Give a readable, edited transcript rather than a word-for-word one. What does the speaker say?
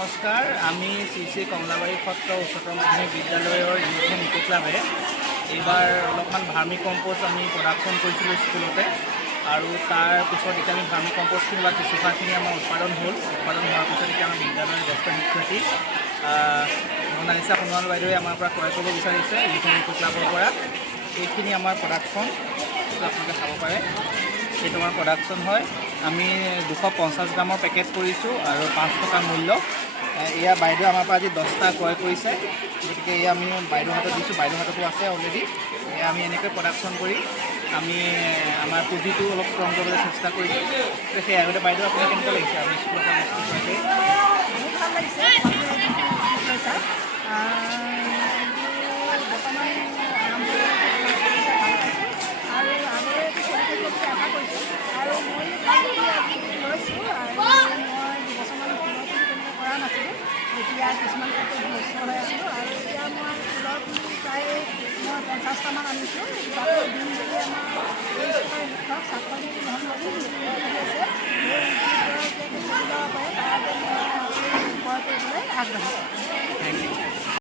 নমস্কাৰ। আমি শ্ৰী শ্ৰী কমলাবাৰী সত্ৰ উচ্চতৰ মাধ্যমিক বিদ্যালয়ৰ ইউথ ইকো ক্লাবে এইবাৰ অলপমান ভাৰ্মি কম্পোষ্ট আমি প্ৰডাকশ্যন কৰিছিলোঁ স্কুলতে, আৰু তাৰ পিছত এতিয়া আমি ভাৰ্মি কম্পোষ্টখিনি বা কেঁচুসাৰখিনি আমাৰ উৎপাদন হোৱাৰ পিছত এতিয়া আমাৰ বিদ্যালয়ৰ জ্যেষ্ঠ শিক্ষয়িত্ৰী মনালিছা সোণোৱাল বাইদেৱে আমাৰ পৰা ক্ৰয় কৰিব বিচাৰিছে ইউথ ইকো ক্লাবৰ পৰা। এইখিনি আমাৰ প্ৰডাকশ্যন আপোনালোকে চাব পাৰে। এইটো আমাৰ প্ৰডাকশ্যন হয়। আমি 250 গ্ৰামৰ পেকেট কৰিছোঁ আৰু 5 টকা মূল্য। এয়া বাইদেউ আমাৰ পৰা আজি 10টা ক্ৰয় কৰিছে, গতিকে এয়া আমি বাইদেউৰ হাতত দিছোঁ। বাইদেউৰ হাততো আছে অলৰেডি। এয়া আমি এনেকৈ প্ৰডাকশ্যন কৰি আমি আমাৰ পুঁজিটো অলপ ষ্ট্ৰং কৰিবলৈ চেষ্টা কৰিছোঁ। সেই আগতে বাইদেউ আপুনি কেনেকুৱা লাগিছে? আমি স্কুলৰ পৰা বস্তু পাইছে বহুত ভাল লাগিছে। বৰ্তমান আৰম্ভ ভাল পাইছোঁ আৰু আগলৈ চলি থাকিব বুলি আশা কৰিছোঁ। আৰু মই ভাল আজি লৈছোঁ, আৰু মই 2 বছৰমান ফুলৰ পুলি তেনেকৈ কৰা নাছিলোঁ। এতিয়া কিছুমান ক্ষেত্ৰত ব্যস্ত হৈ আছিলোঁ, আৰু এতিয়া মই ফুলৰ পুলি প্ৰায় মই 50টামান আনিছোঁ। তাতে দিম বুলি আমাৰ 23 টকাৰ মুঠত চাকৰি নহ'ল আছে, সেই চলি যাব পাৰে, তাৰ বাবে মই ক্ৰয় কৰিবলৈ আগবাঢ়িছোঁ।